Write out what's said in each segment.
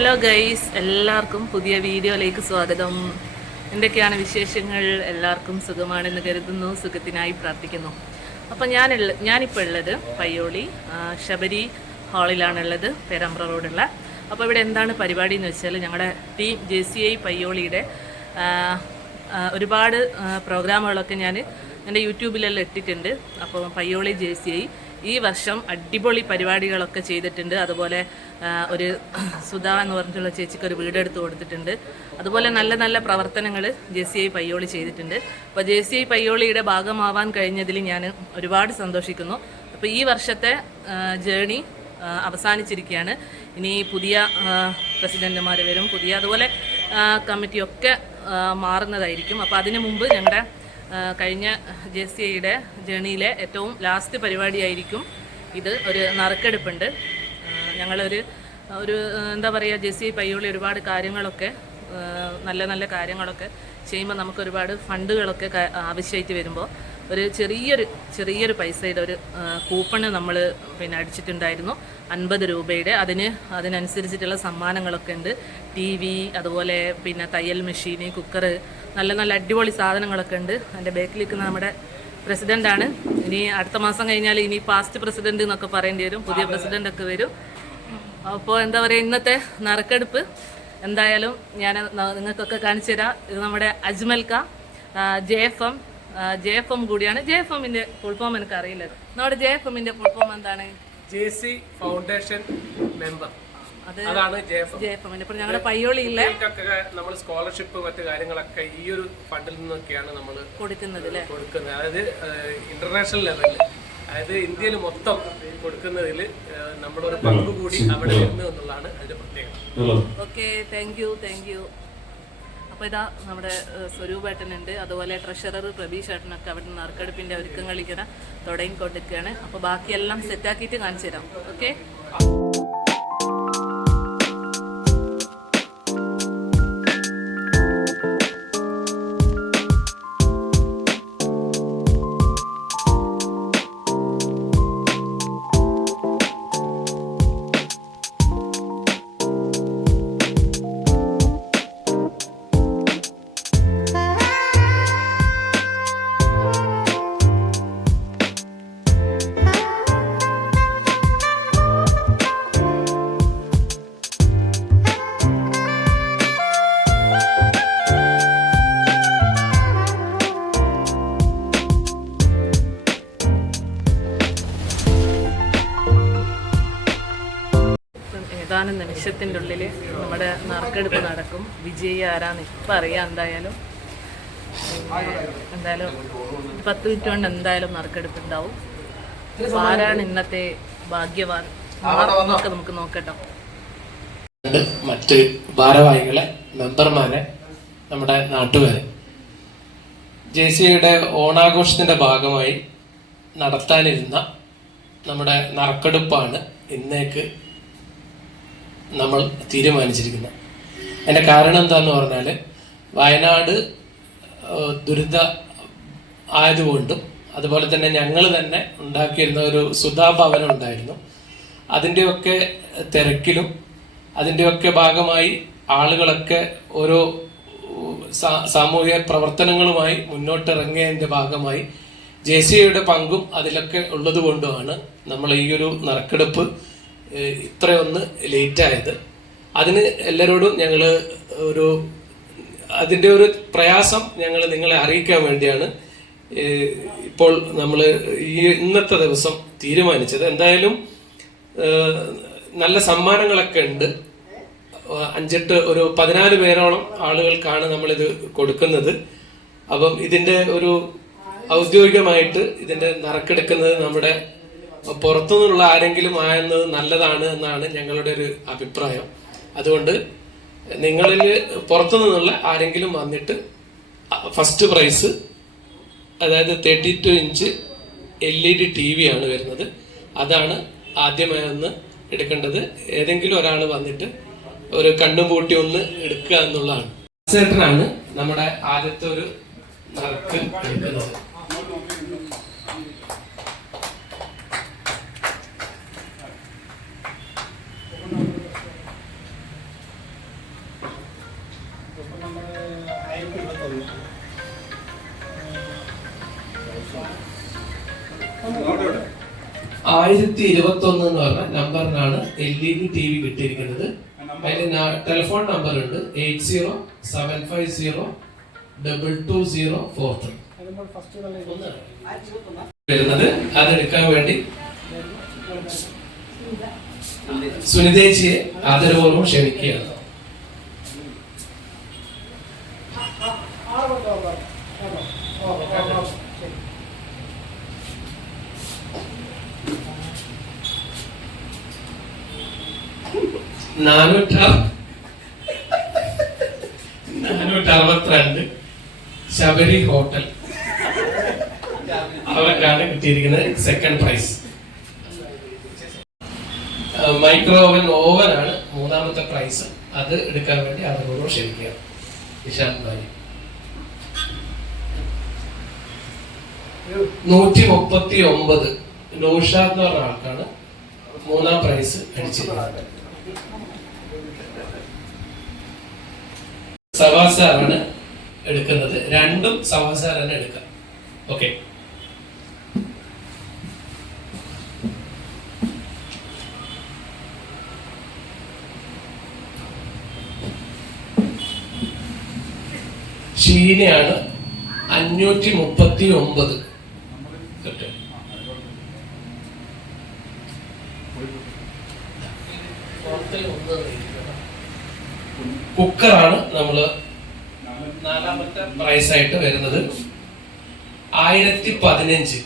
Hello guys, എല്ലാവർക്കും പുതിയ വീഡിയോയിലേക്ക് സ്വാഗതം. എന്തൊക്കെയാണ് വിശേഷങ്ങൾ? എല്ലാവർക്കും സുഖമാണെന്ന് കരുതുന്നു, സുഖത്തിനായി പ്രാർത്ഥിക്കുന്നു. അപ്പോൾ ഞാനിപ്പോൾ ഉള്ളത് പയ്യോളി ശബരി ഹാളിലാണുള്ളത്, പേരാമ്പ്ര റോഡുള്ള. അപ്പോൾ ഇവിടെ എന്താണ് പരിപാടി എന്ന് വെച്ചാൽ, ഞങ്ങളുടെ ടീം JCI പയ്യോളിയുടെ ഒരുപാട് പ്രോഗ്രാമുകളൊക്കെ ഞാൻ എൻ്റെ യൂട്യൂബിലെല്ലാം ഇട്ടിട്ടുണ്ട്. അപ്പോൾ പയ്യോളി JCI ഈ വർഷം അടിപൊളി പരിപാടികളൊക്കെ ചെയ്തിട്ടുണ്ട്. അതുപോലെ ഒരു സുധ എന്ന് പറഞ്ഞിട്ടുള്ള ചേച്ചിക്ക് ഒരു വീടെടുത്ത് കൊടുത്തിട്ടുണ്ട്. അതുപോലെ നല്ല നല്ല പ്രവർത്തനങ്ങൾ JCI പയ്യോളി ചെയ്തിട്ടുണ്ട്. അപ്പോൾ JCI പയ്യോളിയുടെ ഭാഗമാവാൻ കഴിഞ്ഞതിൽ ഞാൻ ഒരുപാട് സന്തോഷിക്കുന്നു. അപ്പോൾ ഈ വർഷത്തെ ജേണി അവസാനിച്ചിരിക്കുകയാണ്. ഇനി പുതിയ പ്രസിഡന്റുമാർ വരും, പുതിയ അതുപോലെ കമ്മിറ്റിയൊക്കെ മാറുന്നതായിരിക്കും. അപ്പോൾ അതിനു മുമ്പ് ഞങ്ങളുടെ കഴിഞ്ഞ JCIയുടെ ജേണിയിലെ ഏറ്റവും ലാസ്റ്റ് പരിപാടിയായിരിക്കും ഇത്. ഒരു നറുക്കെടുപ്പുണ്ട്. ഞങ്ങളൊരു എന്താ പറയുക, JCI പയ്യോളി ഒരുപാട് കാര്യങ്ങളൊക്കെ നല്ല നല്ല കാര്യങ്ങളൊക്കെ ചെയ്യുമ്പോൾ നമുക്ക് ഒരുപാട് ഫണ്ടുകളൊക്കെ ആവശ്യമായിട്ട് വരുമ്പോൾ ഒരു ചെറിയൊരു പൈസയുടെ ഒരു കൂപ്പണ് നമ്മൾ അടിച്ചിട്ടുണ്ടായിരുന്നു, 50 രൂപയുടെ. അതിനനുസരിച്ചിട്ടുള്ള സമ്മാനങ്ങളൊക്കെ ഉണ്ട്. TV, അതുപോലെ തയ്യൽ മെഷീന്, കുക്കറ്, നല്ല നല്ല അടിപൊളി സാധനങ്ങളൊക്കെ ഉണ്ട്. അതിൻ്റെ ബാക്കിൽ നിൽക്കുന്ന നമ്മുടെ പ്രസിഡൻ്റാണ്. ഇനി അടുത്ത മാസം കഴിഞ്ഞാൽ ഇനി പാസ്റ്റ് പ്രസിഡന്റ് എന്നൊക്കെ പറയേണ്ടി വരും, പുതിയ പ്രസിഡൻ്റൊക്കെ വരും. അപ്പോൾ എന്താ പറയുക, ഇന്നത്തെ നറുക്കെടുപ്പ് എന്തായാലും ഞാൻ നിങ്ങൾക്കൊക്കെ കാണിച്ചു തരാം. ഇത് നമ്മുടെ അജ്മൽക്ക JFM കൂടിയാണ്. JFMന്റെ ഫുൾ ഫോം എനിക്ക് അറിയില്ല. നമ്മുടെ JFMന്റെ ഫുൾ ഫോം എന്താണ്? JC foundation member. അതാണ് JFM. ഇപ്പോൾ ഞങ്ങളുടെ പയ്യോളിയിലെ നമ്മൾ സ്കോളർഷിപ്പ് മറ്റു കാര്യങ്ങളൊക്കെ ഈ ഒരു ഫണ്ടിൽ നിന്നൊക്കെയാണ് നമ്മൾ കൊടുക്കുന്നത്. അതായത് ഇന്റർനാഷണൽ ലെവലിൽ, അതായത് ഇന്ത്യയിൽ മൊത്തം കൊടുക്കുന്നതിൽ നമ്മളൊരു പങ്ക് കൂടി അവിടെ വരുന്നു എന്നുള്ളതാണ് അതിന്റെ പ്രത്യേകത. Okay, thank you. അപ്പോൾ ഇതാ നമ്മുടെ സ്വരൂപേട്ടനുണ്ട്, അതുപോലെ ട്രഷറർ പ്രബീഷ് ഏട്ടനൊക്കെ അവിടെ നറുക്കെടുപ്പിൻ്റെ ഒരുക്കങ്ങൾ ഇങ്ങനെ തുടങ്ങിക്കൊണ്ടിരിക്കുകയാണ്. അപ്പോൾ ബാക്കിയെല്ലാം സെറ്റാക്കിയിട്ട് കാണിച്ചു തരാം. ഓക്കെ. ഏതാനും നിമിഷത്തിൻ്റെ ഉള്ളിൽ നമ്മുടെ നറുക്കെടുപ്പ് നടക്കും. വിജയി ആരാന്ന് ഇപ്പം അറിയാം. എന്തായാലും 10 മിനിറ്റ് കൊണ്ട് എന്തായാലും നറുക്കെടുപ്പ് ഉണ്ടാവും. ആരാണ് ഇന്നത്തെ ഭാഗ്യവാൻ നമുക്ക് നോക്കട്ടോ. മറ്റ് ഭാരവാഹികളെ, മെമ്പർമാരെ, നമ്മുടെ നാട്ടുകാരെ, JCIയുടെ ഓണാഘോഷത്തിന്റെ ഭാഗമായി നടത്താനിരുന്ന നമ്മുടെ നറുക്കെടുപ്പാണ് ഇന്നേക്ക് നമ്മൾ തീരുമാനിച്ചിരിക്കുന്നത്. അതിൻ്റെ കാരണം എന്താന്ന് പറഞ്ഞാൽ, വയനാട് ദുരിത ആയതുകൊണ്ടും അതുപോലെ തന്നെ ഞങ്ങൾ തന്നെ ഉണ്ടാക്കിയിരുന്ന ഒരു സുധാഭവനം ഉണ്ടായിരുന്നു. അതിൻ്റെയൊക്കെ തിരക്കിലും അതിൻ്റെയൊക്കെ ഭാഗമായി ആളുകളൊക്കെ ഓരോ സാമൂഹിക പ്രവർത്തനങ്ങളുമായി മുന്നോട്ടിറങ്ങിയതിൻ്റെ ഭാഗമായി JCIയുടെ പങ്കും അതിലൊക്കെ ഉള്ളത് കൊണ്ടുമാണ് നമ്മൾ ഈ ഒരു നറുക്കെടുപ്പ് ഇത്രയൊന്ന് ലേറ്റായത്. അതിന് എല്ലാവരോടും ഞങ്ങൾ അതിൻ്റെ ഒരു പ്രയാസം ഞങ്ങൾ നിങ്ങളെ അറിയിക്കാൻ വേണ്ടിയാണ് ഇപ്പോൾ നമ്മൾ ഇന്നത്തെ ദിവസം തീരുമാനിച്ചത്. എന്തായാലും നല്ല സമ്മാനങ്ങളൊക്കെ ഉണ്ട്. 14 പേരോളം ആളുകൾക്കാണ് നമ്മളിത് കൊടുക്കുന്നത്. അപ്പം ഇതിൻ്റെ ഒരു ഔദ്യോഗികമായിട്ട് ഇതിൻ്റെ നറുക്കെടുക്കുന്നത് നമ്മുടെ പുറത്തുനിന്നുള്ള ആരെങ്കിലും ആയെന്നത് നല്ലതാണ് എന്നാണ് ഞങ്ങളുടെ ഒരു അഭിപ്രായം. അതുകൊണ്ട് നിങ്ങളിൽ പുറത്തുനിന്നുള്ള ആരെങ്കിലും വന്നിട്ട് ഫസ്റ്റ് പ്രൈസ്, അതായത് 32 ഇഞ്ച് LED TV ആണ് വരുന്നത്. അതാണ് ആദ്യമായി ഒന്ന് എടുക്കേണ്ടത്. ഏതെങ്കിലും ഒരാൾ വന്നിട്ട് ഒരു കണ്ണും പൂട്ടി ഒന്ന് എടുക്കുക എന്നുള്ളതാണ്. ചേട്ടനാണ് നമ്മുടെ ആദ്യത്തെ ഒരു നറുക്ക് എടുക്കുന്നത്. 1021 എന്ന് പറഞ്ഞ നമ്പറിനാണ് LED TV കിട്ടിയിരിക്കുന്നത്. അതിൽ ടെലിഫോൺ നമ്പർ ഉണ്ട് 8075022043 വരുന്നത്. അതെടുക്കാൻ വേണ്ടി സുനിതേച്ചിയെ ആദരപൂർവ്വം ക്ഷണിക്കുകയാണ്. $462 ശബരി ഹോട്ടൽ അവർക്കാണ് കിട്ടിയിരിക്കുന്നത് സെക്കൻഡ് പ്രൈസ്. മൈക്രോ ഓവനാണ് മൂന്നാമത്തെ പ്രൈസ്. അത് എടുക്കാൻ വേണ്ടി അവരോട് ക്ഷണിക്കുക. നിഷാന്ത് ഭായി 139 നൗഷാദ് എന്ന് പറഞ്ഞ ആൾക്കാണ് മൂന്നാം പ്രൈസ് അടിച്ചിരിക്കുന്നത്. സവാസാറാണ് എടുക്കുന്നത്. രണ്ടും സവാസാറാണ് എടുക്കുക. ഓക്കെ, ഷീനയാണ് 539. കുക്കറാണ് നമ്മള് നാലാമത്തെ പ്രൈസ് ആയിട്ട് വരുന്നത്. 1015.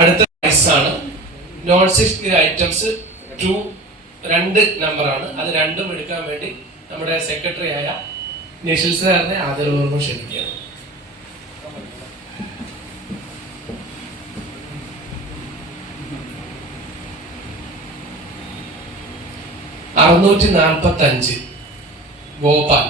അടുത്ത പ്രൈസ് ആണ് നോൺ സ്റ്റിക് ഐറ്റംസ് 2 നമ്പറാണ്. അത് രണ്ടും എടുക്കാൻ വേണ്ടി നമ്മുടെ സെക്രട്ടറി ആയ നിഷിൽ സാറിനെ ആദരപൂർവ്വം ക്ഷണിക്കുകയാണ്. $645 ഗോപാൽ.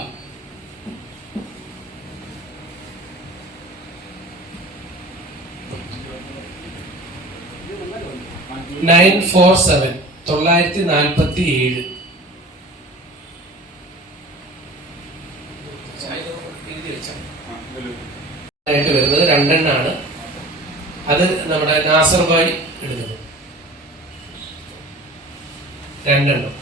947 947 ആയിട്ട് വരുന്നത് 2 എണ്ണാണ്. അത് നമ്മുടെ നാസർ ഭായ് എടുക്കുന്നത് 2 എണ്ണം.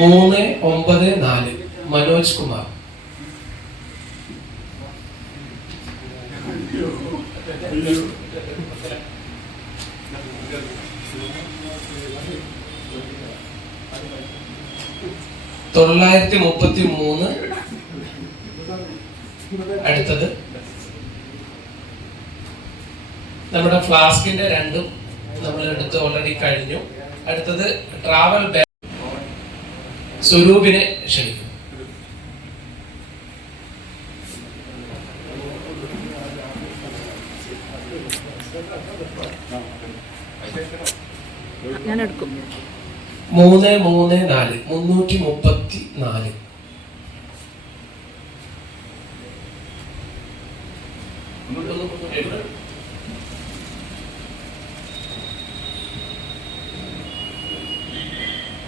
മൂന്ന് 994 മനോജ് കുമാർ. $933. അടുത്തത് നമ്മുടെ ഫ്ലാസ്കിന്റെ 2 നമ്മൾ എടുത്ത് ഓൾറെഡി കഴിഞ്ഞു. അടുത്തത് ട്രാവൽ ബാഗ്. സ്വരൂപിനെ ക്ഷണിക്കും. ഞാൻ എടുക്കും. 334 334.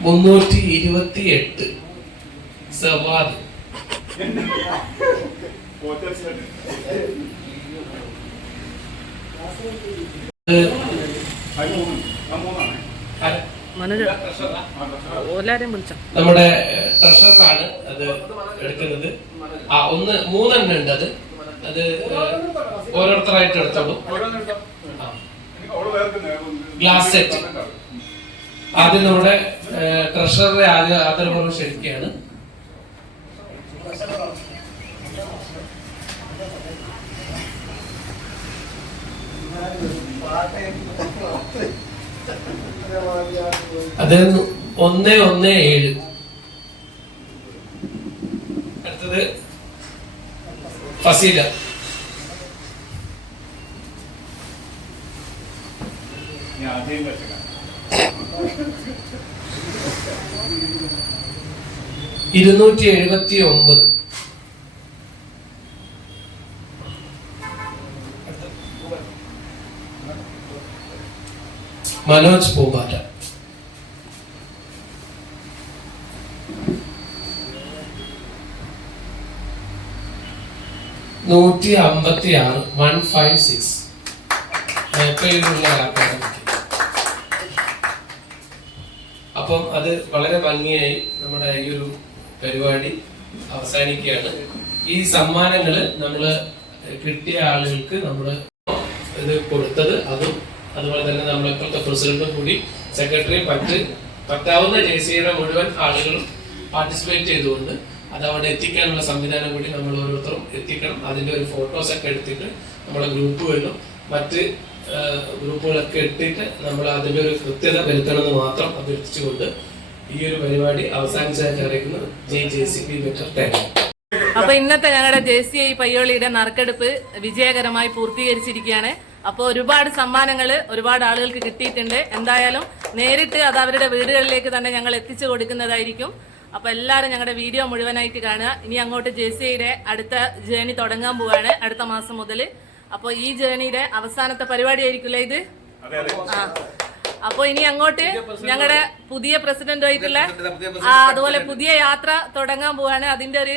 $328 സവാദ്. നമ്മുടെ ട്രഷറാണ് അത് എടുക്കുന്നത്. 3 എണ്ണം ഉണ്ട്. അത് ഓരോരുത്തരായിട്ട് എടുത്തോളൂ. Glass set. ആദ്യം നമ്മുടെ ട്രഷററെ ആദരപൂർവ്വം ക്ഷണിക്കുകയാണ്. അത് 117. അടുത്തത് ഫസീല. 279. മനോജ് പൂമ്പാറ്റ. 156. 156. അപ്പം അത് വളരെ ഭംഗിയായി നമ്മുടെ ഈ ഒരു പരിപാടി അവസാനിക്കുകയാണ്. ഈ സമ്മാനങ്ങള് നമ്മള് കിട്ടിയ ആളുകൾക്ക് നമ്മള് ഇത് കൊടുത്തത് അതും അതുപോലെ തന്നെ നമ്മളിപ്പോഴത്തെ പ്രസിഡന്റും കൂടി സെക്രട്ടറി പറ്റാവുന്ന JCIയുടെ മുഴുവൻ ആളുകളും പാർട്ടിസിപ്പേറ്റ് ചെയ്തുകൊണ്ട് അത് അവിടെ എത്തിക്കാനുള്ള സംവിധാനം കൂടി നമ്മൾ ഓരോരുത്തരും എത്തിക്കണം. അതിന്റെ ഒരു ഫോട്ടോസ് ഒക്കെ എടുത്തിട്ട് നമ്മളെ ഗ്രൂപ്പുകളിലും മറ്റ് ഗ്രൂപ്പുകളൊക്കെ ഇട്ടിട്ട് നമ്മൾ അതിന്റെ ഒരു കൃത്യത വരുത്തണമെന്ന് മാത്രം അഭ്യർത്ഥിച്ചുകൊണ്ട് ഈ ഒരു പരിപാടി അവസാനിച്ചതായിട്ട് അറിയിക്കുന്നത് JCP ബെറ്റർ ടൈം. അപ്പൊ ഇന്നത്തെ ഞങ്ങളുടെ JCI പയ്യോളിയുടെ നറുക്കെടുപ്പ് വിജയകരമായി പൂർത്തീകരിച്ചിരിക്കുകയാണ്. അപ്പോൾ ഒരുപാട് സമ്മാനങ്ങൾ ഒരുപാട് ആളുകൾക്ക് കിട്ടിയിട്ടുണ്ട്. എന്തായാലും നേരിട്ട് അത് അവരുടെ വീടുകളിലേക്ക് തന്നെ ഞങ്ങൾ എത്തിച്ചു കൊടുക്കുന്നതായിരിക്കും. അപ്പൊ എല്ലാവരും ഞങ്ങളുടെ വീഡിയോ മുഴുവനായിട്ട് കാണുക. ഇനി അങ്ങോട്ട് JCIയുടെ അടുത്ത ജേണി തുടങ്ങാൻ പോവാണ് അടുത്ത മാസം മുതൽ. അപ്പോൾ ഈ ജേണിയുടെ അവസാനത്തെ പരിപാടി ആയിരിക്കില്ലേ ഇത്? ആ, അപ്പൊ ഇനി അങ്ങോട്ട് ഞങ്ങളുടെ പുതിയ പ്രസിഡന്റുമായിട്ടുള്ള അതുപോലെ പുതിയ യാത്ര തുടങ്ങാൻ പോവാണ്. അതിന്റെ ഒരു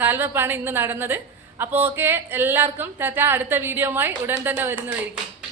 കാൽവെപ്പാണ് ഇന്ന് നടന്നത്. അപ്പോൾ ഓക്കെ, എല്ലാവർക്കും ടാറ്റ. അടുത്ത വീഡിയോയുമായി ഉടൻ തന്നെ വരുന്നതായിരിക്കും.